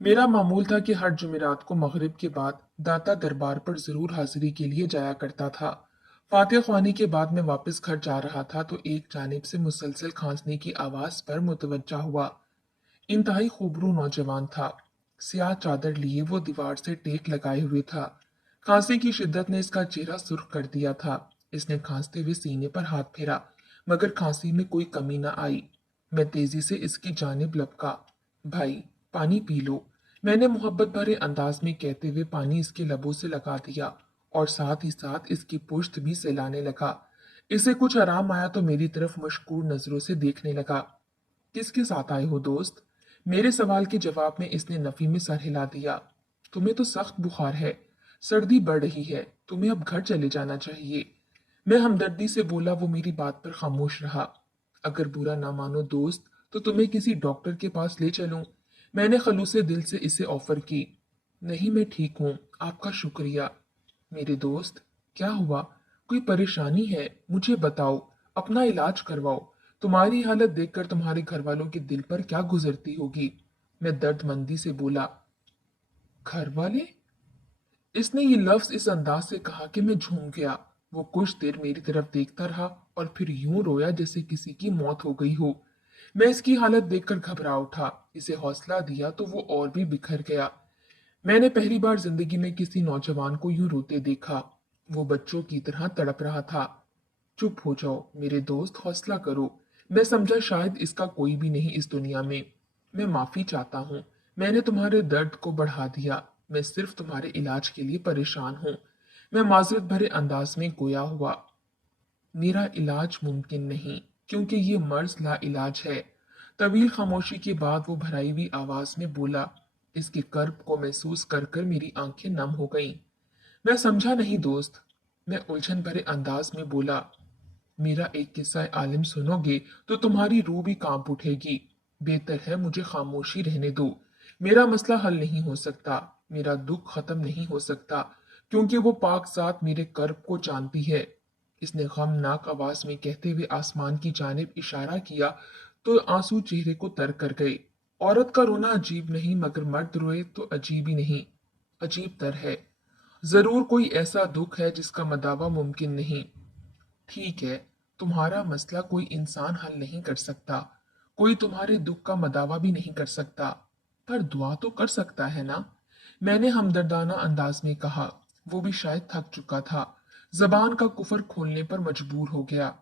मेरा मामूल था कि हर जुमेरात को मगरिब के बाद दाता दरबार पर जरूर हाजिरी के लिए जाया करता था। फातिहा ख्वानी के बाद मैं वापस घर जा रहा था तो एक जानिब से मुसलसल खांसने की आवाज पर मुतवज्जा हुआ। इंतहाई खूबरू नौजवान था। सियाह चादर लिए वो दीवार से टेक लगाए हुए था। खांसी की शिद्दत ने इसका चेहरा सुर्ख कर दिया था। इसने खांसते हुए सीने पर हाथ फेरा, मगर खांसी में कोई कमी न आई। मैं तेजी से इसकी जानिब लपका। भाई, पानी पी लो, मैंने मोहब्बत भरे अंदाज में कहते हुए पानी इसके लबों से लगा दिया और साथ ही साथ इसकी पुश्त भी सहलाने लगा। इसे कुछ आराम आया तो मेरी तरफ मशकूर नजरों से देखने लगा। किसके साथ आए हो दोस्त? मेरे सवाल के जवाब में इसने नफी में सर हिला दिया। तुम्हें तो सख्त बुखार है, सर्दी बढ़ रही है, तुम्हें अब घर चले जाना चाहिए। मैं हमदर्दी से बोला। वो मेरी बात पर खामोश रहा। अगर बुरा ना मानो दोस्त, तो तुम्हें किसी डॉक्टर के पास ले चलूं? मैंने खलूसे दिल से इसे ऑफर की। नहीं, मैं ठीक हूं, आपका शुक्रिया। मेरे दोस्त, क्या हुआ? कोई परेशानी है? मुझे बताओ, अपना इलाज करवाओ। तुम्हारी हालत देखकर तुम्हारे घर वालों के दिल पर क्या गुजरती होगी। मैं दर्दमंदी से बोला। घर वाले? इसने ये लफ्ज इस अंदाज से कहा कि मैं झूम गया। वो कुछ देर मेरी तरफ देखता रहा और फिर यूं रोया जैसे किसी की मौत हो गई हो। मैं इसकी हालत देखकर घबरा उठा। इसे हौसला दिया तो वो और भी बिखर गया। मैंने पहली बार जिंदगी में किसी नौजवान को यूं रोते देखा। वो बच्चों की तरह तड़प रहा था। चुप हो जाओ मेरे दोस्त, हौसला करो। मैं समझा शायद इसका कोई भी नहीं इस दुनिया में। मैं माफी चाहता हूँ, मैंने तुम्हारे दर्द को बढ़ा दिया। मैं सिर्फ तुम्हारे इलाज के लिए परेशान हूँ। मैं माजरत भरे अंदाज में गोया हुआ। मेरा इलाज मुमकिन नहीं, क्योंकि ये मर्ज ला इलाज है। तवील खामोशी के बाद वो भराई हुई आवाज में बोला। इसके कर्ब को महसूस कर कर मेरी आंखें नम हो गईं। मैं समझा नहीं दोस्त। मैं उलझन भरे अंदाज में बोला। मेरा एक किस्सा आलिम सुनोगे तो तुम्हारी रूह भी कांप उठेगी। बेहतर है मुझे खामोशी रहने दो। मेरा मसला हल नहीं हो सकता, मेरा दुख खत्म नहीं हो सकता, क्योंकि वो पाक जात मेरे कर्ब को जानती है। इसने गमनाक आवाज में कहते हुए आसमान की जानिब इशारा किया तो आंसू चेहरे को तर कर गए। औरत का रोना अजीब नहीं, मगर मर्द रोए तो अजीब ही नहीं, अजीब तर है। जरूर कोई ऐसा दुख है जिसका मदावा मुमकिन नहीं। ठीक है, तुम्हारा मसला कोई इंसान हल नहीं कर सकता, कोई तुम्हारे दुख का मदावा भी नहीं कर सकता, पर दुआ तो कर सकता है ना? मैंने हमदर्दाना अंदाज में कहा। वो भी शायद थक चुका था, जबान का कुफर खोलने पर मजबूर हो गया।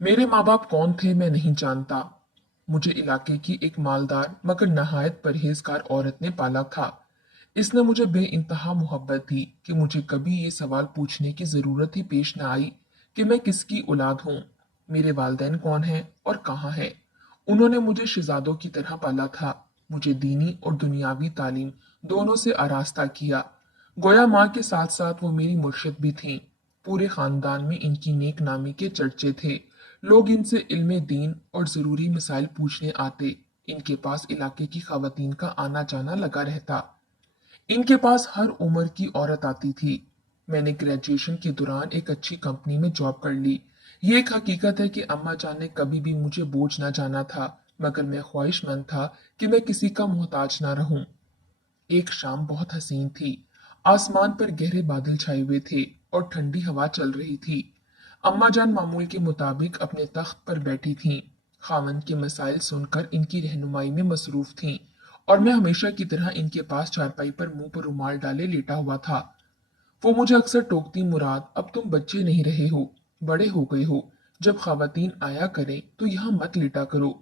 मेरे माँ बाप कौन थे मैं नहीं जानता। मुझे इलाके की एक मालदार मगर नहायत परहेजगार औरत ने पाला था। इसने मुझे बेइंतहा मोहब्बत दी कि मुझे कभी ये सवाल पूछने की जरूरत ही पेश न आई कि मैं किसकी औलाद हूँ, मेरे वालिदैन कौन हैं और कहाँ हैं। उन्होंने मुझे शहजादों की तरह पाला था, मुझे दीनी और दुनियावी तालीम दोनों से आरास्ता किया। गोया माँ के साथ साथ वो मेरी मुर्शिद भी थीं। पूरे खानदान में इनकी नेक नामी के चर्चे थे। लोग इनसे इल्मे दीन और जरूरी मसाइल पूछने आते। इनके पास इलाके की खवातीन का आना जाना लगा रहता। इनके पास हर उम्र की औरत आती थी। मैंने ग्रेजुएशन के दौरान एक अच्छी कंपनी में जॉब कर ली। ये एक हकीकत है कि अम्मा जान ने कभी भी मुझे बोझ ना जाना था, मगर मैं ख्वाहिशमंद था कि मैं किसी का मोहताज ना रहूं। एक शाम बहुत हसीन थी। आसमान पर गहरे बादल छाए हुए थे और ठंडी हवा चल रही थी। अम्मा जान मामूल के मुताबिक अपने तख्त पर बैठी थीं। खामन के मसाइल सुनकर इनकी रहनुमाई में मसरूफ थीं और मैं हमेशा की तरह इनके पास चारपाई पर मुंह पर रुमाल डाले लेटा हुआ था। वो मुझे अक्सर टोकती, मुराद अब तुम बच्चे नहीं रहे हो, बड़े हो गए हो। जब खवातीन आया करें तो यहाँ मत लेटा करो।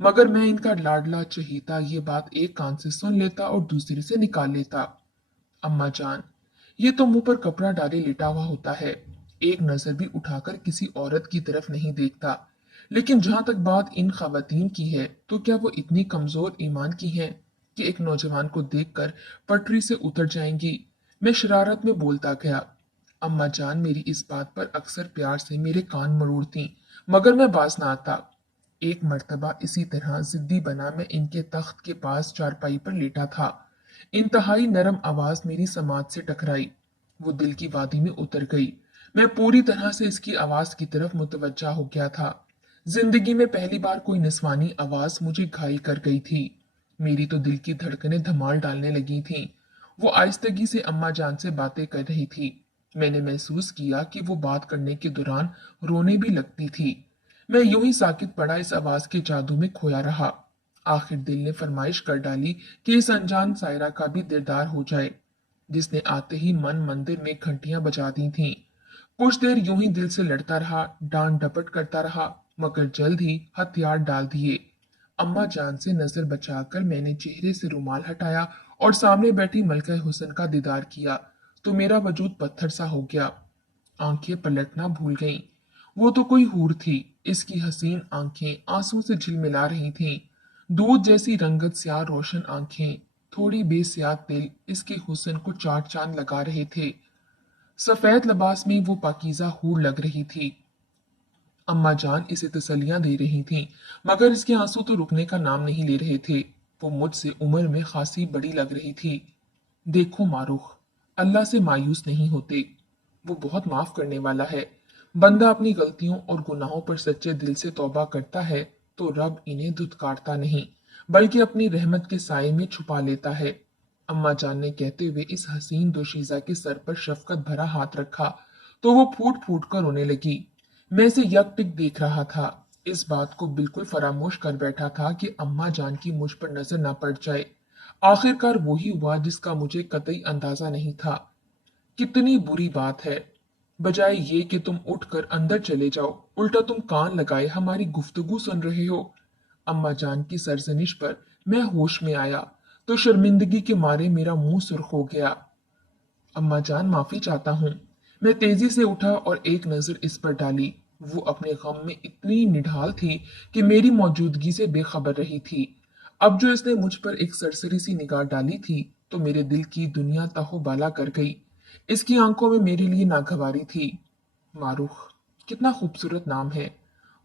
मगर मैं इनका लाडला चहीता ये बात एक कान से सुन लेता और दूसरे से निकाल लेता। अम्मा जान, ये तो मुंह पर कपड़ा डाले लेटा हुआ होता है, एक नजर भी उठाकर किसी औरत की तरफ नहीं देखता। लेकिन जहां तक बात इन खवातीन की है तो क्या वो इतनी कमजोर ईमान की हैं कि एक नौजवान को देखकर पटरी से उतर जाएंगी? मैं शरारत में बोलता गया। अम्मा जान मेरी इस बात पर अक्सर प्यार से मेरे कान मरोड़ती, मगर मैं बाज ना आता। एक मर्तबा इसी तरह जिद्दी बना मैं इनके तख्त के पास चारपाई पर लेटा था। इंतहाई नरम आवाज मेरी समाज से टकराई। वो दिल की वादी में उतर गई। मैं पूरी तरह से इसकी आवाज की तरफ मुतवज्जा हो गया था। जिंदगी में पहली बार कोई निस्वानी आवाज मुझे घायल कर गई थी। मेरी तो दिल की धड़कनें धमाल डालने लगी थीं। वो आहिस्तगी से अम्मा जान से बातें कर रही थी। मैंने महसूस किया कि वो बात करने के दौरान रोने भी लगती थी। मैं यूं ही साकित पड़ा इस आवाज के जादू में खोया रहा। आखिर दिल ने फरमाइश कर डाली कि इस अनजान सायरा का भी दीदार हो जाए, जिसने आते ही मन मंदिर में घंटियां बजा दी थीं। कुछ देर यूं ही दिल से लड़ता रहा, डांट डपट करता रहा, मगर जल्द ही हथियार डाल दिए। अम्मा जान से नजर बचाकर मैंने चेहरे से रुमाल हटाया और सामने बैठी मलका हुसन का दीदार किया तो मेरा वजूद पत्थर सा हो गया। आंखें पलटना भूल गईं। वो तो कोई हूर थी। इसकी हसीन आंखें आंसू से झिलमिला रही थीं। दूध जैसी रंगत स्याह रोशन आंखें, थोड़ी बेस्याद दिल इसके हुस्न को चार चांद लगा रहे थे। सफेद लिबास में वो पाकीज़ा हूर लग रही थी। अम्मा जान इसे तसल्लियां दे रही थीं, मगर इसके आंसू तो रुकने का नाम नहीं ले रहे थे। वो मुझसे उम्र में खासी बड़ी लग रही थी। देखो मारूख, अल्लाह से मायूस नहीं होते। वो बहुत माफ करने वाला है। बंदा अपनी गलतियों और गुनाहों पर सच्चे दिल से तौबा करता है तो रब इन्हें धुतकारता नहीं, बल्कि अपनी रहमत के साए में छुपा लेता है। अम्मा जान ने कहते हुए इस हसीन दोशीजा के सर पर शफकत भरा हाथ रखा तो वो फूट फूट कर रोने लगी। मैं इसे यकटिक देख रहा था। इस बात को बिल्कुल फरामोश कर बैठा था कि अम्मा जान की मुझ पर नजर न पड़ जाए। आखिरकार वही हुआ जिसका मुझे कतई अंदाजा नहीं था। कितनी बुरी बात है। बजाय ये कि तुम उठकर अंदर चले जाओ, उल्टा तुम कान लगाए हमारी गुफ्तगू सुन रहे हो। अम्मा जान की सरजनिश पर मैं होश में आया तो शर्मिंदगी के मारे मेरा मुंह सुर्ख हो गया। अम्मा जान, माफी चाहता हूँ। मैं तेजी से उठा और एक नजर इस पर डाली। वो अपने गम में इतनी निढाल थी कि मेरी मौजूदगी से बेखबर रही थी। अब जो इसने मुझ पर एक सरसरी सी निगाह डाली थी तो मेरे दिल की दुनिया तहोबाला कर गई। इसकी आंखों में मेरे लिए नागवारी थी। मारूख, कितना खूबसूरत नाम है।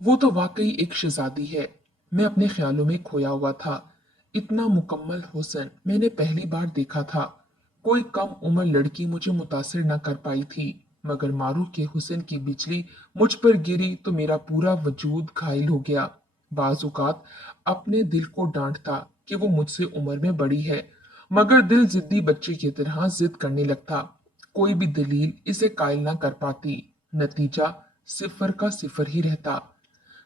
वो तो वाकई एक शहजादी है। मैं अपने ख्यालों में खोया हुआ था। इतना मुकम्मल हुस्न मैंने पहली बार देखा था। कोई कम उम्र लड़की मुझे मुतासिर न कर पाई थी, मगर मारूफ के हुस्न की बिजली मुझ पर गिरी तो मेरा पूरा वजूद घायल हो गया। बाजुकात अपने दिल को डांटता कि वो मुझसे उम्र में बड़ी है, मगर दिल जिद्दी बच्चे की तरह जिद करने लगता। कोई भी दलील इसे कायल न कर पाती। नतीजा सिफर का सिफर ही रहता।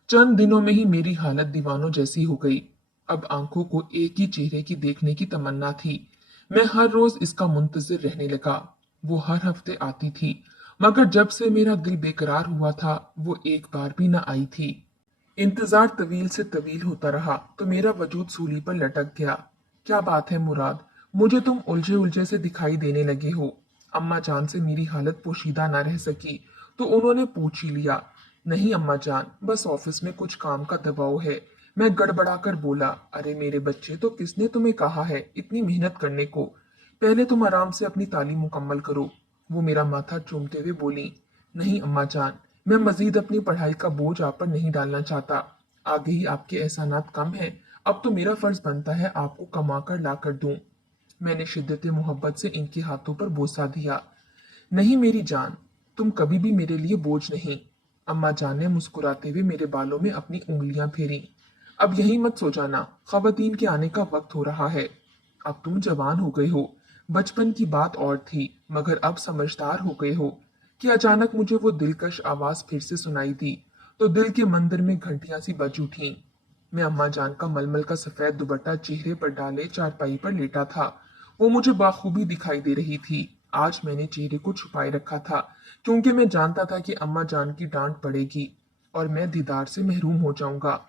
चंद दिनों में ही मेरी हालत दीवानों जैसी हो गई। अब आंखों को एक ही चेहरे की देखने की तमन्ना थी। मैं हर रोज इसका मुंतजिर रहने लगा। वो हर हफ्ते आती थी, मगर जब से मेरा दिल बेकरार हुआ था वो एक बार भी न आई थी। इंतजार तवील से तवील होता रहा तो मेरा वजूद सूली पर लटक गया। क्या बात है मुराद, मुझे तुम उलझे उलझे से दिखाई देने लगे हो। अम्मा जान से मेरी हालत पोशीदा न रह सकी तो उन्होंने पूछ ही लिया। नहीं अम्मा जान, बस ऑफिस में कुछ काम का दबाव है। मैं गड़बड़ाकर बोला, अरे मेरे बच्चे, तो किसने तुम्हें कहा है इतनी मेहनत करने को। पहले तुम आराम से अपनी तालीम मुकम्मल करो। वो मेरा माथा चूमते हुए बोली, नहीं अम्मा जान, मैं मजीद अपनी पढ़ाई का बोझ आप पर नहीं डालना चाहता। आगे ही आपके एहसानात कम हैं। अब तो मेरा फर्ज बनता है आपको कमा कर ला कर दूं। मैंने शिद्दत मोहब्बत से इनके हाथों पर बोसा दिया। नहीं मेरी जान, तुम कभी भी मेरे लिए बोझ नहीं। अम्मा जान ने मुस्कुराते हुए मेरे बालों में अपनी उंगलियां फेरी। अब यही मत सो जाना, खवातीन के आने का वक्त हो रहा है। अब तुम जवान हो गए हो। बचपन की बात और थी, मगर अब समझदार हो गए हो। कि अचानक मुझे वो दिलकश आवाज फिर से सुनाई दी तो दिल के मंदिर में घंटियां सी बज उठी। मैं अम्मा जान का मलमल का सफेद दुपट्टा चेहरे पर डाले चारपाई पर लेटा था। वो मुझे बाखूबी दिखाई दे रही थी। आज मैंने चेहरे को छुपाए रखा था क्योंकि मैं जानता था कि अम्मा जान की डांट पड़ेगी और मैं दीदार से महरूम हो जाऊंगा।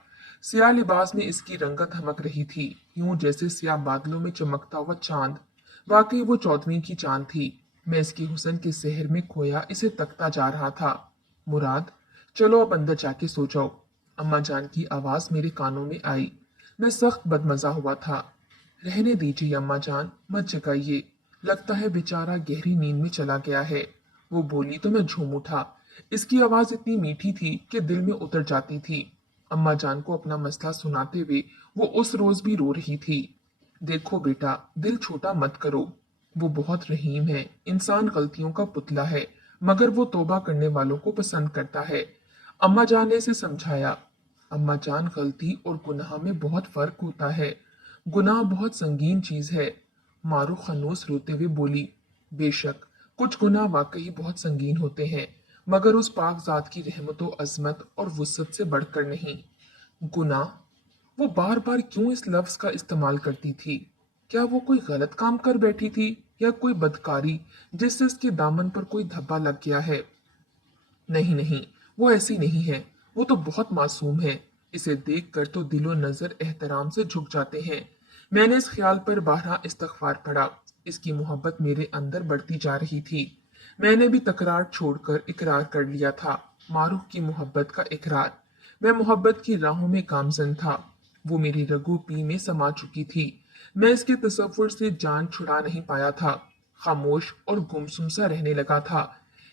स्याह लिबास में इसकी रंगत हमक रही थी, यूं जैसे स्याह बादलों में चमकता हुआ चांद। वाकई वो चौदहवीं की चांद थी। मैं इसके हुस्न के शहर में खोया इसे तकता जा रहा था। मुराद, चलो अब अंदर जाके सो जाओ। अम्मा जान की आवाज मेरे कानों में आई। मैं सख्त बदमजा हुआ था। रहने दीजिए अम्मा जान, मत जगाइए। लगता है बेचारा गहरी नींद में चला गया है। वो बोली तो मैं झूम उठा। इसकी आवाज इतनी मीठी थी कि दिल में उतर जाती थी। अम्मा जान को अपना मसला सुनाते हुए वो उस रोज भी रो रही थी। देखो बेटा, दिल छोटा मत करो। वो बहुत रहीम है। इंसान गलतियों का पुतला है, मगर वो तौबा करने वालों को पसंद करता है। अम्मा जान ने इसे समझाया। अम्मा जान, गलती और गुनाह में बहुत फर्क होता है। गुनाह बहुत संगीन चीज है। मारूख खन्नूस रोते हुए बोली, बेशक कुछ गुनाह वाकई बहुत संगीन होते हैं, मगर उस पाक जात की रहमत व अजमत और वुसअत से बढ़कर नहीं। गुनाह, वो बार बार क्यों इस लफ्ज का इस्तेमाल करती थी? क्या वो कोई गलत काम कर बैठी थी या कोई बदकारी जिससे इसके दामन पर कोई धब्बा लग गया है? नहीं नहीं, वो ऐसी नहीं है। वो तो बहुत मासूम है। इसे देखकर तो दिलो नजर एहतराम से झुक जाते हैं। मैंने इस ख्याल पर बारहा इस्तगफार पढ़ा। इसकी मोहब्बत मेरे अंदर बढ़ती जा रही थी। मैंने भी तकरार छोड़कर इकरार कर लिया था, मारूफ की मोहब्बत का इकरार। मैं मोहब्बत की राहों में गामजन था। वो मेरी रगू पी में समा चुकी थी। मैं इसके तसव्वुर से जान छुड़ा नहीं पाया था। खामोश और गुमसुम सा रहने लगा था।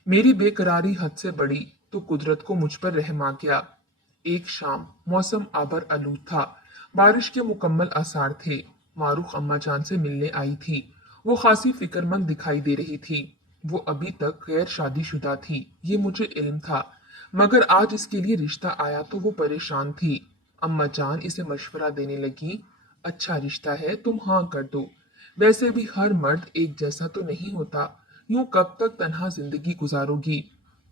मेरी बेकरारी हद से बढ़ी तो कुदरत को मुझ पर रहम आ गया। एक शाम मौसम आबर आलूद था। बारिश के मुकम्मल आसार थे। मारूख अम्मा जान से मिलने आई थी। वो खासी फिक्रमंद दिखाई दे रही थी। वो अभी तक गैर शादीशुदा थी, ये मुझे इल्म था, मगर आज इसके लिए रिश्ता आया तो वो परेशान थी। अम्मा जान इसे मशवरा देने लगी, अच्छा रिश्ता है, तुम हाँ कर दो। वैसे भी हर मर्द एक जैसा तो नहीं होता, यूं कब तक तन्हा जिंदगी गुजारोगी?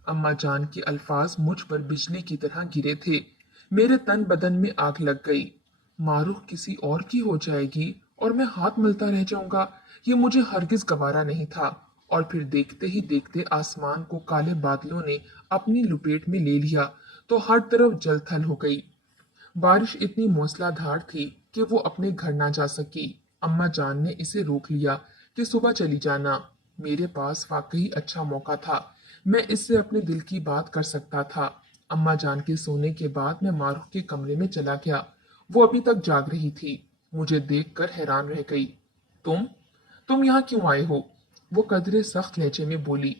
अम्मा जान के अल्फाज मुझ पर बिजली की तरह गिरे थे। मेरे तन बदन में आग लग गई। मारूफ किसी और की हो जाएगी और मैं हाथ मलता रह जाऊंगा, ये मुझे हरगिज गवारा नहीं था। और फिर देखते ही देखते आसमान को काले बादलों ने अपनी लपेट में ले लिया तो हर तरफ जल थल हो गई। बारिश इतनी मूसलाधार थी कि वो अपने घर ना जा सकी। अम्मा जान ने इसे रोक लिया कि सुबह चली जाना। मेरे पास वाकई अच्छा मौका था। मैं इससे अपने दिल की बात कर सकता था। अम्मा जान के सोने के बाद मैं मारूफ के कमरे में चला गया। वो अभी तक जाग रही थी। मुझे देखकर हैरान रह गई। तुम तुम यहाँ क्यों आए हो? वो कदरे सख्त लहजे में बोली।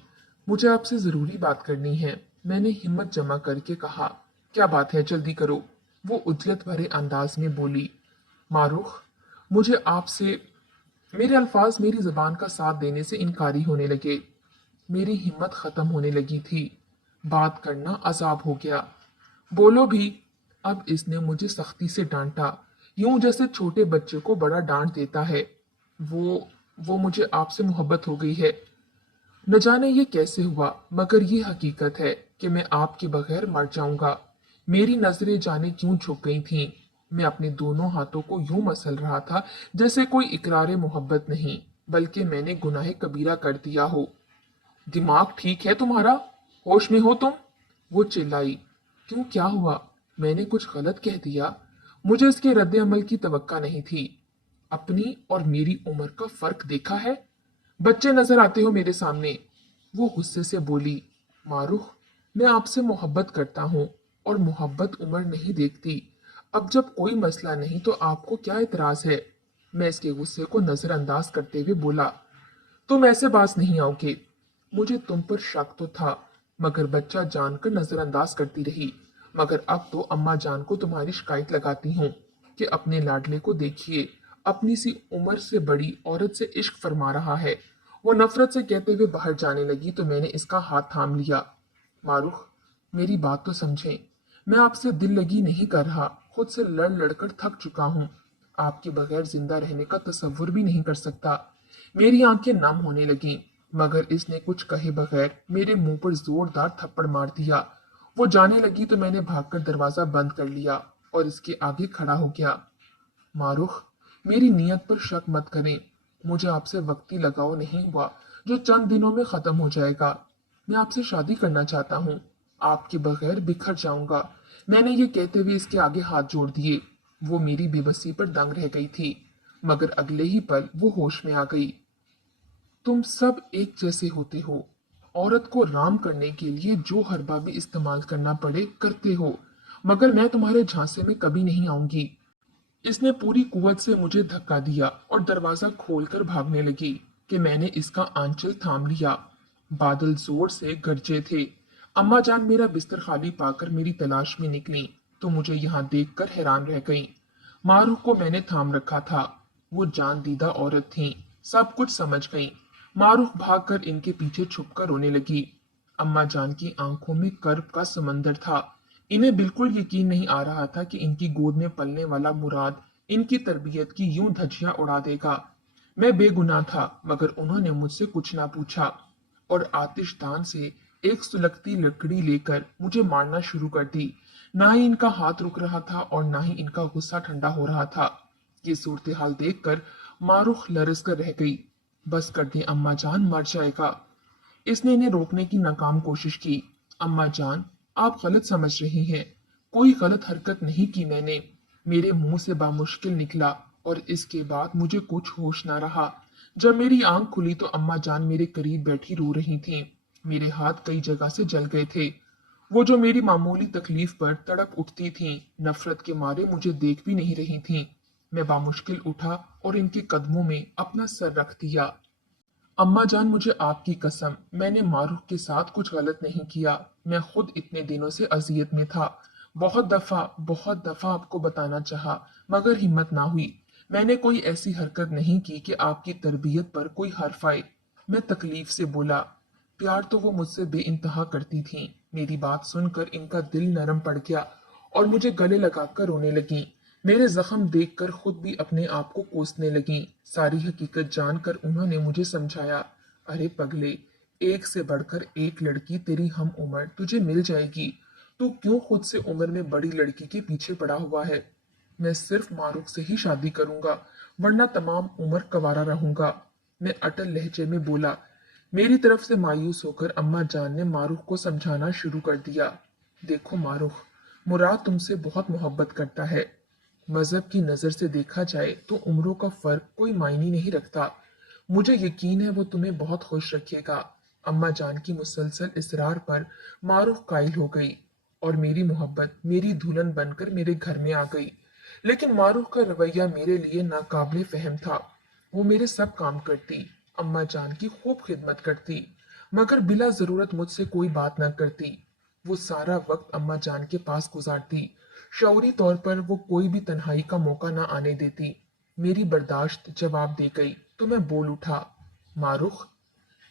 मुझे आपसे जरूरी बात करनी है, मैंने हिम्मत जमा करके कहा। क्या बात है, जल्दी करो। वो उजलत भरे अंदाज में बोली। मारूख, मुझे आपसे। मेरे अल्फाज मेरी जबान का साथ देने से इनकारी होने लगे। मेरी हिम्मत खत्म होने लगी थी। बात करना अजाब हो गया। बोलो भी। अब इसने मुझे सख्ती से डांटा, यूं जैसे छोटे बच्चे को बड़ा डांट देता है। वो मुझे आपसे मोहब्बत हो गई है। न जाने ये कैसे हुआ, मगर ये हकीकत है कि मैं आपके बगैर मर जाऊंगा। मेरी नजरें जाने क्यों झुक गई थीं। मैं अपने दोनों हाथों को यूं मसल रहा था जैसे कोई इकरार मोहब्बत नहीं, बल्कि मैंने गुनाह कबीरा कर दिया हो। दिमाग ठीक है तुम्हारा? होश में हो तुम? वो चिल्लाई। क्यों, क्या हुआ? मैंने कुछ गलत कह दिया? मुझे इसके रद्द अमल की तवक्का नहीं थी। अपनी और मेरी उम्र का फर्क देखा है? बच्चे नजर आते हो मेरे सामने। वो गुस्से से बोली। मारूफ, मैं आपसे मोहब्बत करता हूँ और मोहब्बत उम्र नहीं देखती। अब जब कोई मसला नहीं तो आपको क्या एतराज है? मैं इसके गुस्से को नजरअंदाज करते हुए बोला। तुम ऐसे बाज नहीं आओगे। मुझे तुम पर शक तो था, मगर बच्चा जानकर नजरअंदाज करती रही। मगर अब तो अम्मा जान को तुम्हारी शिकायत लगाती हूँ कि अपने लाडले को देखिए, अपनी सी उम्र से बड़ी औरत से इश्क फरमा रहा है। वो नफरत से कहते हुए बाहर जाने लगी तो मैंने इसका हाथ थाम लिया। मारूख, मेरी बात तो समझें। मैं आपसे दिल लगी नहीं कर रहा, खुद से लड़ लड़कर थक चुका हूँ। आपके बगैर जिंदा रहने का तसव्वुर भी नहीं कर सकता। मेरी आंखें नम होने लगीं, मगर इसने कुछ कहे बगैर मेरे मुंह पर जोरदार थप्पड़ मार दिया। वो जाने लगी तो मैंने भागकर दरवाजा बंद कर लिया और इसके आगे खड़ा हो गया। मारूख, मेरी नीयत पर शक मत करें। मुझे आपसे वक्ती लगाव नहीं हुआ जो चंद दिनों में खत्म हो जाएगा। मैं आपसे शादी करना चाहता हूँ। आपके बगैर बिखर जाऊंगा। मैंने ये कहते हुए इसके आगे हाथ जोड़ दिए। वो मेरी बेबसी पर दंग रह गई थी, मगर अगले ही पल वो होश में आ गई। तुम सब एक जैसे होते हो। औरत को राम करने के लिए जो हरबा भी इस्तेमाल करना पड़े करते हो, मगर मैं तुम्हारे झांसे में कभी नहीं आऊंगी। इसने पूरी कुवत से मुझे धक्का दिया और दरवाजा खोलकर भागने लगी कि मैंने इसका आंचल थाम लिया। बादल जोर से गरजे थे। अम्मा जान मेरा बिस्तर खाली पाकर मेरी तलाश में निकली तो मुझे यहाँ देखकर हैरान रह गईं। मारूफ को मैंने थाम रखा था। वो जान दीदा औरत थी, सब कुछ समझ गईं। मारूफ भागकर इनके पीछे छुपकर रोने लगी। अम्मा जान की आंखों में कर्ब का समंदर था। इन्हें बिल्कुल यकीन नहीं आ रहा था कि इनकी गोद में पलने वाला मुराद इनकी तरबियत की यूं धज्जियां उड़ा देगा। मैं बेगुनाह था, मगर उन्होंने मुझसे कुछ ना पूछा और आतिशदान से एक सुलगती लकड़ी लेकर मुझे मारना शुरू कर दी। ना ही इनका हाथ रुक रहा था और ना ही इनका गुस्सा ठंडा हो रहा था। ये सूरत हाल देखकर मारूख लरस कर रह गई। बस कर दे अम्मा जान, मर जाएगा। इसने इन्हें रोकने की नाकाम कोशिश की। अम्मा जान, आप गलत समझ रही हैं। कोई गलत हरकत नहीं की मैंने। मेरे मुंह से बामुश्किल निकला और इसके बाद मुझे कुछ होश ना रहा। जब मेरी आंख खुली तो अम्मा जान मेरे करीब बैठी रो रही थीं। मेरे हाथ कई जगह से जल गए थे। वो जो मेरी मामूली तकलीफ पर तड़प उठती थीं, नफरत के मारे मुझे देख भी नहीं रही थीं। मैं बामुश्किल उठा और इनके कदमों में अपना सर रख दिया। अम्मा जान, मुझे आपकी कसम, मैंने मारूफ के साथ कुछ गलत नहीं किया। मैं खुद इतने दिनों से अजियत में था। बहुत दफा आपको बताना चाहा, मगर हिम्मत ना हुई। मैंने कोई ऐसी हरकत नहीं की कि आपकी तरबियत पर कोई हर्फ आए। मैं तकलीफ से बोला। प्यार तो वो मुझसे बेइंतहा करती थीं। मेरी बात सुनकर इनका दिल नरम पड़ गया और मुझे गले लगाकर रोने लगी। मेरे जख्म देखकर खुद भी अपने आप को कोसने लगी। सारी हकीकत जानकर उन्होंने मुझे समझाया। अरे पगले, एक से बढ़कर एक लड़की तेरी हम उम्र तुझे मिल जाएगी। तू क्यों खुद से उम्र में बड़ी लड़की के पीछे पड़ा हुआ है? मैं सिर्फ मारूफ से ही शादी करूंगा, वरना तमाम उम्र कवारा रहूंगा। मैं अटल लहजे में बोला। मेरी तरफ से मायूस होकर अम्मा जान ने मारूफ को समझाना शुरू कर दिया। देखो मारूफ, मुराद तुमसे बहुत मोहब्बत करता है। मजहब की नजर से देखा जाए तो उम्रों का फर्क कोई मायने नहीं रखता। मुझे यकीन है वो तुम्हें बहुत खुश रखेगा। अम्मा जान की मुसलसल इसरार पर मारूफ कायल हो गई और मेरी मोहब्बत मेरी दुल्हन बनकर मेरे घर में आ गई। लेकिन मारूफ का रवैया मेरे लिए नाकाबिले फहम था। वो मेरे सब काम करती, अम्मा जान की खूब खिदमत करती, मगर बिला जरूरत मुझसे कोई बात ना करती। वो सारा वक्त अम्मा जान के पास गुजारती। शऊरी तौर पर वो कोई भी तन्हाई का मौका ना आने देती। मेरी बर्दाश्त जवाब दे गई तो मैं बोल उठा। मारुख,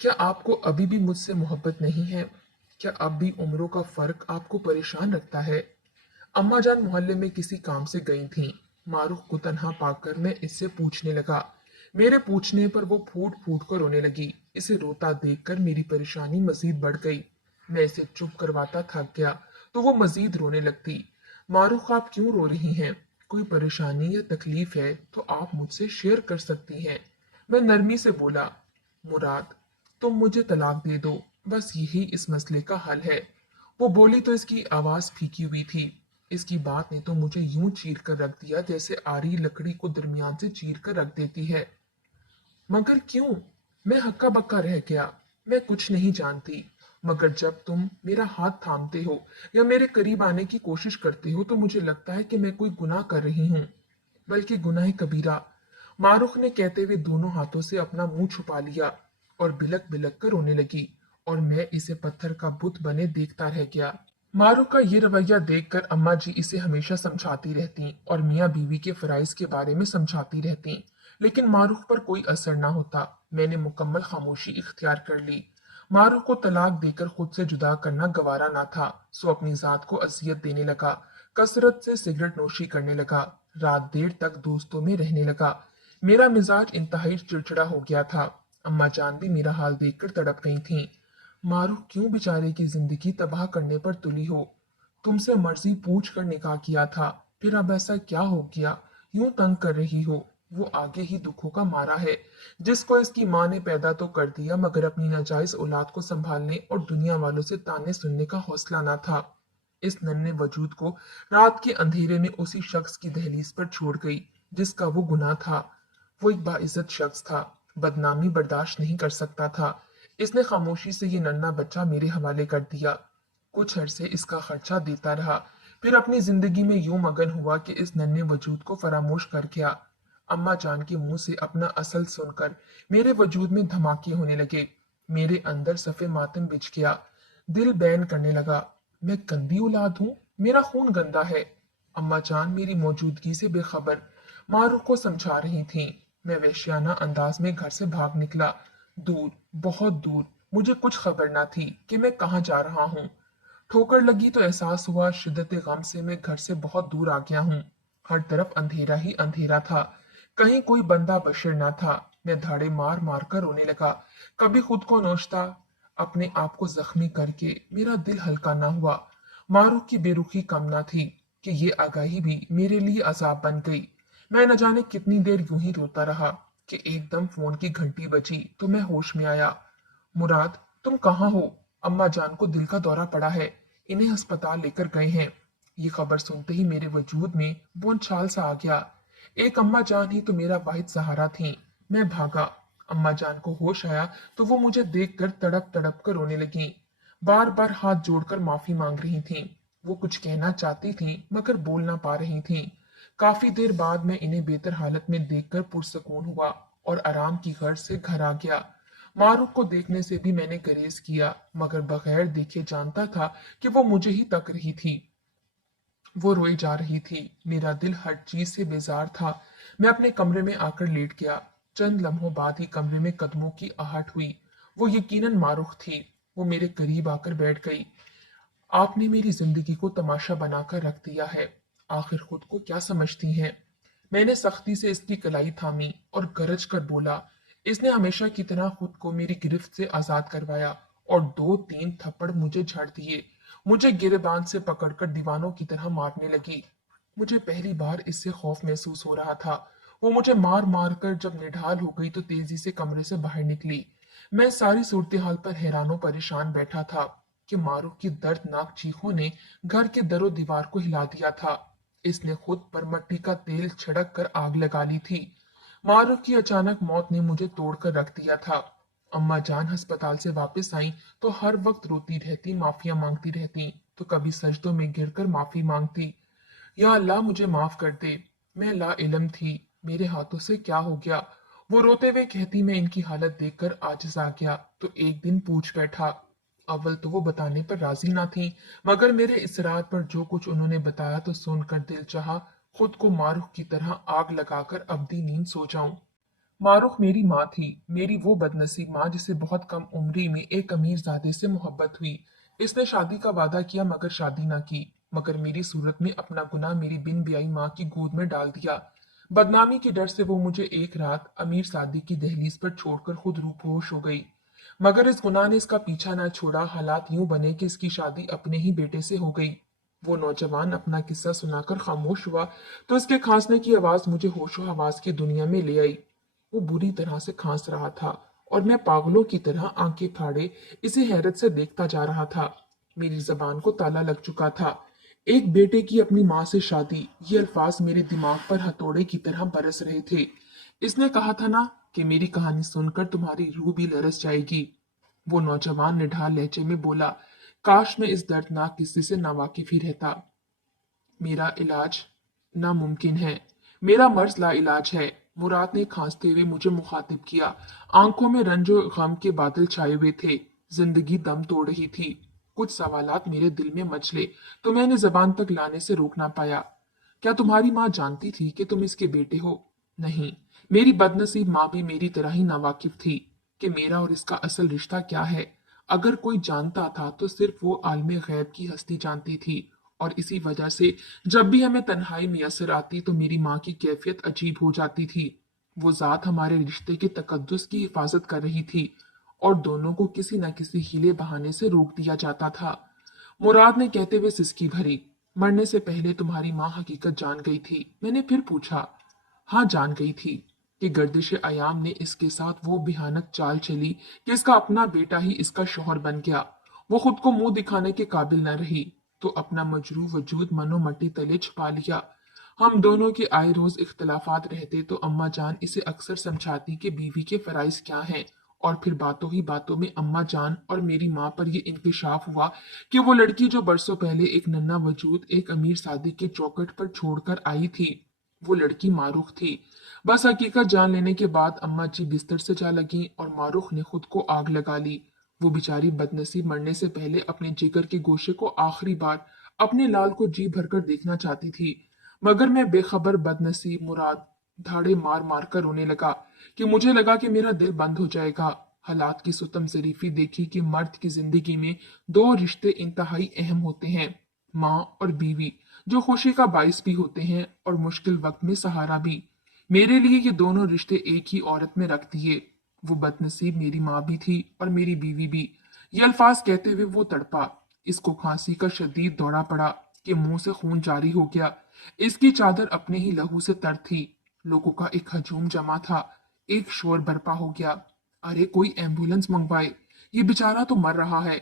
क्या आपको अभी भी मुझसे मोहब्बत नहीं है? क्या अब भी उम्रों का फर्क आपको परेशान रखता है? अम्मा जान मोहल्ले में किसी काम से गई थीं। मारूफ को तन्हा पाकर मैं इससे पूछने लगा। मेरे पूछने पर वो फूट फूट कर रोने लगी। इसे रोता देखकर मेरी परेशानी मजीद बढ़ गई। मैं इसे चुप करवाता थक गया तो वो मजीद रोने लगती। मारूफ, आप क्यों रो रही हैं? कोई परेशानी या तकलीफ है तो आप मुझसे शेयर कर सकती हैं। मैं नरमी से बोला। मुराद, तुम मुझे तलाक दे दो, बस यही इस मसले का हल है। वो बोली तो इसकी आवाज फीकी हुई थी। इसकी बात ने तो मुझे यूं चीर कर रख दिया जैसे आरी लकड़ी को दरमियान से चीर कर रख देती है। मगर क्यों? मैं हक्का बक्का रह गया। मैं कुछ नहीं जानती, मगर जब तुम मेरा हाथ थामते हो या मेरे करीब आने की कोशिश करते हो तो मुझे लगता है कि मैं कोई गुनाह कर रही हूँ, बल्कि गुनाह कबीरा। मारूख ने कहते हुए दोनों हाथों से अपना मुंह छुपा लिया और बिलक बिलक कर रोने लगी और मैं इसे पत्थर का बुत बने देखता रह गया। मारूख का ये रवैया देखकर अम्मा जी इसे हमेशा समझाती रहती और मियाँ बीवी के फराइज के बारे में समझाती रहती, लेकिन मारूख पर कोई असर ना होता। मैंने मुकम्मल खामोशी इख्तियार कर ली। मारूख को तलाक देकर खुद से जुदा करना गवारा ना था, सो अपनी जात को अजियत देने लगा। कसरत से सिगरेट नोशी करने लगा। रात देर तक दोस्तों में रहने लगा। मेरा मिजाज इंतहाई चिड़चिड़ा हो गया था। अम्मा जान भी मेरा हाल देखकर तड़प गई थीं। मारूफ, क्यों बेचारे की जिंदगी तबाह करने पर तुली हो? तुमसे मर्जी पूछ कर निकाह किया था, फिर अब ऐसा क्या हो गया? यूं तंग कर रही हो? वो आगे ही दुखों का मारा है, जिसको इसकी माँ ने पैदा तो कर दिया, मगर अपनी नाजायज औलाद को संभालने और दुनिया वालों से ताने सुनने का हौसला ना था। इस नन्हे वजूद को रात के अंधेरे में उसी शख्स की दहलीज पर छोड़ गई जिसका वो गुनाह था। वो एक बाइज्जत शख्स था, बदनामी बर्दाश्त नहीं कर सकता था। इसने खामोशी से ये नन्हा बच्चा मेरे हवाले कर दिया। कुछ अरसे इसका खर्चा देता रहा, फिर अपनी जिंदगी में यूं मगन हुआ कि इस नन्हे वजूद को फरामोश कर गया। अम्मा जान के मुंह से अपना असल सुनकर मेरे वजूद में धमाके होने लगे। मेरे अंदर सफे मातम बिछ गया। दिल बैन करने लगा। मैं गंदी औलाद हूँ, मेरा खून गंदा है। अम्मा जान मेरी मौजूदगी से बेखबर मारूफ को समझा रही थीं। मैं वहशियाना अंदाज में घर से भाग निकला। दूर, बहुत दूर। मुझे कुछ खबर ना थी कि मैं कहाँ जा रहा हूँ। ठोकर लगी तो एहसास हुआ शिद्दत गम से मैं घर से बहुत दूर आ गया हूँ। हर तरफ अंधेरा ही अंधेरा था, कहीं कोई बंदा बशर ना था। मैं धाड़े मार मार कर रोने लगा। कभी खुद को नोचता, अपने आप को जख्मी करके। मेरा दिल हल्का ना हुआ। मारूफ की बेरुखी कम ना थी कि ये आगाही भी मेरे लिए अजाब बन गई। मैं न जाने कितनी देर यूं ही रोता रहा कि एकदम फोन की घंटी बजी तो मैं होश में आया। मुराद, तुम कहाँ हो? अम्मा जान को दिल का दौरा पड़ा है, इन्हें अस्पताल लेकर गए हैं। ये खबर सुनते ही मेरे वजूद में बोलचाल सा आ गया। एक अम्मा जान ही तो मेरा वाहिद सहारा थी। मैं भागा। अम्मा जान को होश आया तो वो मुझे देखकर तड़प तड़प कर रोने लगी। बार बार हाथ जोड़कर माफी मांग रही थीं। वो कुछ कहना चाहती थीं मगर बोल ना पा रही थीं। काफी देर बाद मैं इन्हें बेहतर हालत में देखकर पुरसकून हुआ और आराम की गर्ज से घर आ गया। मारूफ को देखने से भी मैंने गुरेज किया, मगर बगैर देखे जानता था कि वो मुझे ही तक रही थी। वो रोई जा रही थी। मेरा दिल हर चीज से बेजार था। मैं अपने कमरे में आकर लेट गया। चंद लम्हों बाद ही कमरे में कदमों की आहट हुई। वो यकीनन मारूफ थी। वो मेरे करीब आकर बैठ गई। आपने मेरी जिंदगी को तमाशा बनाकर रख दिया है। आखिर खुद को क्या समझती हैं? मैंने सख्ती से इसकी कलाई थामी और गरज कर बोला। इसने हमेशा की तरह खुद को मेरी गिरफ्त से आजाद करवाया और दो तीन थप्पड़ मुझे झड़ दिए। मुझे गिरेबान से पकड़कर दीवानों की तरह मारने लगी। मुझे पहली बार इससे खौफ महसूस हो रहा था। वो मुझे मार मार कर जब निढाल हो गई तो तेजी से कमरे से बाहर निकली। मैं सारी सूरत हाल पर हैरानो परेशान बैठा था कि मारूफ की दर्दनाक चीखों ने घर के दरो दीवार को हिला दिया था। इसने खुद पर मट्टी का तेल छिड़क कर आग लगा ली थी। मारूफ की अचानक मौत ने मुझे तोड़कर रख दिया था। अम्मा जान अस्पताल से वापस आई तो हर वक्त रोती रहती, माफिया मांगती रहती, तो कभी सजदों में गिरकर माफी मांगती। या अल्लाह, मुझे माफ कर दे, मैं ला इल्म थी, मेरे हाथों से क्या हो गया। वो रोते हुए कहती। मैं इनकी हालत देखकर आजिज आ गया तो एक दिन पूछ बैठा। अव्वल तो वो बताने पर राजी ना थी, मगर मेरे इसरार पर जो कुछ उन्होंने बताया तो सुनकर दिल चाहा खुद को मारूफ की तरह आग लगाकर अब्दी नींद सो जाऊं। मारूफ मेरी माँ थी, मेरी वो बदनसीब माँ जिसे बहुत कम उम्री में एक अमीरजादे से मोहब्बत हुई। इसने शादी का वादा किया मगर शादी ना की, मगर मेरी सूरत में अपना गुनाह मेरी बिन ब्याई माँ की गोद में डाल दिया। बदनामी के डर से वो मुझे एक रात अमीर सादी की दहलीज पर छोड़कर खुद रूपोश हो गई। मगर इस गुनाह ने इसका पीछा ना छोड़ा। हालात यूं बने कि इसकी शादी अपने ही बेटे से हो गई। वो नौजवान अपना किस्सा सुनाकर खामोश हुआ तो इसके खांसने की आवाज मुझे होशो हवास की दुनिया में ले आई। वो बुरी तरह से खांस रहा था और मैं पागलों की तरह आंखें फाड़े इसे हैरत से देखता जा रहा था। मेरी जबान को ताला लग चुका था। एक बेटे की अपनी माँ से शादी, ये अल्फाज मेरे दिमाग पर हथौड़े की तरह बरस रहे थे। इसने कहा था ना कि मेरी कहानी सुनकर तुम्हारी रूह भी लरस जाएगी। वो नौजवान निढाल लहजे में बोला। काश मैं इस दर्दनाक किस्से से नावाकिफ ही रहता। मेरा इलाज नामुमकिन है। मेरा मर्ज लाइलाज है। मुराद ने खांसते हुए मुझे मुखातिब किया। आंखों में रंजो गम के बादल छाए हुए थे। जिंदगी दम तोड़ रही थी। कुछ सवालात मेरे दिल में मचले तो मैंने जबान तक लाने से रोक ना पाया। क्या तुम्हारी माँ जानती थी कि तुम इसके बेटे हो? नहीं। मेरी बदनसीब माँ भी मेरी तरह ही नावाकिफ थी कि मेरा और इसका असल रिश्ता क्या है। अगर कोई जानता था तो सिर्फ वो आलमे गैब की हस्ती जानती थी। और इसी वजह से जब भी हमें तन्हाई मैसर आती तो मेरी माँ की कैफियत अजीब हो जाती थी। वो जात हमारे रिश्ते के तकद्दुस की हिफाजत कर रही थी और दोनों को किसी न किसी हीले बहाने से रोक दिया जाता था। मुराद ने कहते हुए सिसकी भरी। मरने से पहले तुम्हारी माँ हकीकत जान गई थी? मैंने फिर पूछा। हाँ, जान गई थी कि गर्दिश अयाम ने इसके साथ वो भयानक चाल चली कि इसका अपना बेटा ही इसका शौहर बन गया। वो खुद को मुंह दिखाने के काबिल न रही तो अपना मजरू वजूद मनो मट्टी तले छुपा लिया। हम दोनों के आए रोज इख्तलाफात रहते तो अम्मा जान इसे अक्सर समझाती कि बीवी के फराइज क्या हैं। और फिर बातों ही बातों में अम्मा जान और मेरी माँ पर यह इंकशाफ हुआ कि वो लड़की जो बरसों पहले एक नन्हा वजूद एक अमीर शादी के चौकट पर छोड़कर आई थी, वो लड़की मारूख थी। बस हकीकत जान लेने के बाद अम्मा जी बिस्तर से जा लगी और मारूख ने खुद को आग लगा ली। वो बेचारी बदनसीब मरने से पहले अपने जिगर के गोशे को आखिरी बार अपने लाल को जी भरकर देखना चाहती थी। मगर मैं बेखबर बदनसीब मुराद धाड़े मार मार कर रोने लगा कि मुझे लगा कि मेरा दिल बंद हो जाएगा। हालात की सुतम जरीफी देखी कि मर्द की जिंदगी में दो रिश्ते इंतहाई अहम होते हैं, माँ और बीवी। जो खुशी का बाइस भी होते हैं और मुश्किल वक्त में सहारा भी। मेरे लिए ये दोनों रिश्ते एक ही औरत में रख दिए। वो बदनसीब मेरी माँ भी थी और मेरी बीवी भी। ये अल्फाज कहते हुए वो तड़पा। इसको खांसी का शदीद दौरा पड़ा कि मुंह से खून जारी हो गया। इसकी चादर अपने ही लहू से तर थी। लोगों का एक हजूम जमा था। एक शोर बरपा हो गया। अरे कोई एम्बुलेंस मंगवाए, ये बेचारा तो मर रहा है।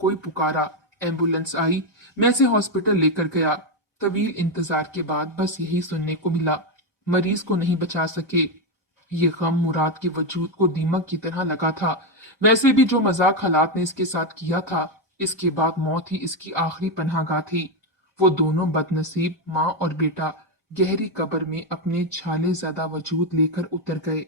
कोई पुकारा। एम्बुलेंस आई। मैं इसे हॉस्पिटल लेकर गया। तवील इंतजार के बाद बस यही सुनने को मिला, मरीज को नहीं बचा सके। ये गम मुराद के वजूद को दीमक की तरह लगा था। वैसे भी जो मजाक हालात ने इसके साथ किया था, इसके बाद मौत ही इसकी आखिरी पनाहगाह थी। वो दोनों बदनसीब माँ और बेटा गहरी कब्र में अपने छाले ज़दा वजूद लेकर उतर गए।